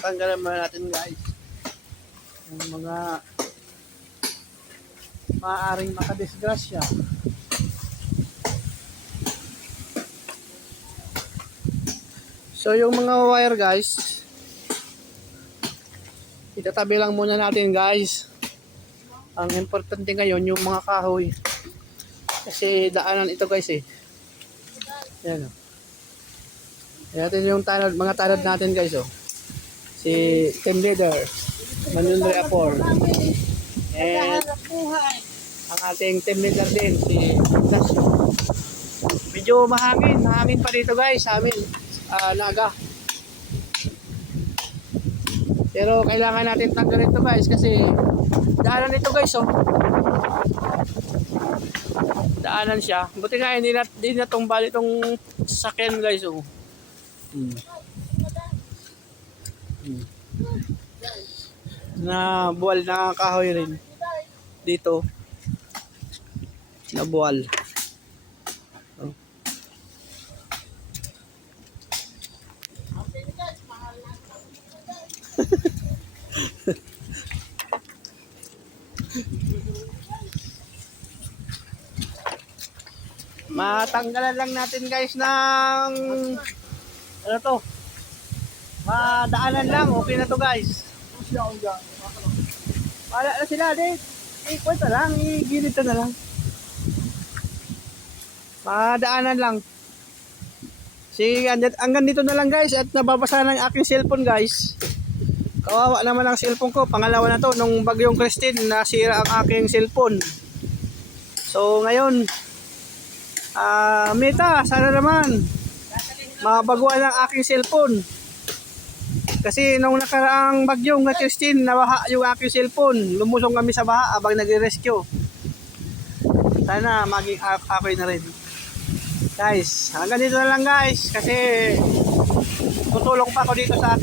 Tanggalan muna natin guys yung mga maaaring makadisgrasya. So yung mga wire guys, itatabi lang muna natin guys. Ang importante ngayon yung mga kahoy, kasi daanan ito guys eh. Yan o. Yan yung tanod, mga tanod natin guys oh. Si team leader Manuel Apor, and ang ating team leader din si Ignacio. Medyo mahangin pa dito guys sa amin, Naga. Pero kailangan natin tanggalin ito guys kasi daanan ito guys oh. Daanan siya. Buti nga hindi na tumbal itong sasakyan guys oh. Na buwal na kahoy rin dito. Na buwal. Oh. Matanggalan lang natin guys ng ano to, madaanan lang, okay na to guys. Wala na sila din, ikwenta lang, igilid na lang, madaanan lang. Sige, hanggang dito na lang guys, at nababasa ng aking cellphone guys. Kawawa naman ang cellphone ko, pangalawa na to nung bagyong Christine, nasira ang aking cellphone. So ngayon, Meta, sana naman mabaguan ang aking cellphone. Kasi nung nakaraang bagyong Christine, nabaha yung aking cellphone. Lumusong kami sa baha habang nagre-rescue. Sana maging okay na rin. Guys, hanggang dito na lang guys. Kasi tutulong pa ako dito sa akin.